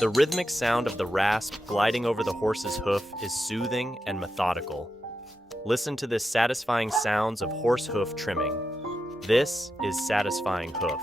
The rhythmic sound of the rasp gliding over the horse's hoof is soothing and methodical. Listen to this satisfying sounds of horse hoof trimming. This is satisfying hoof.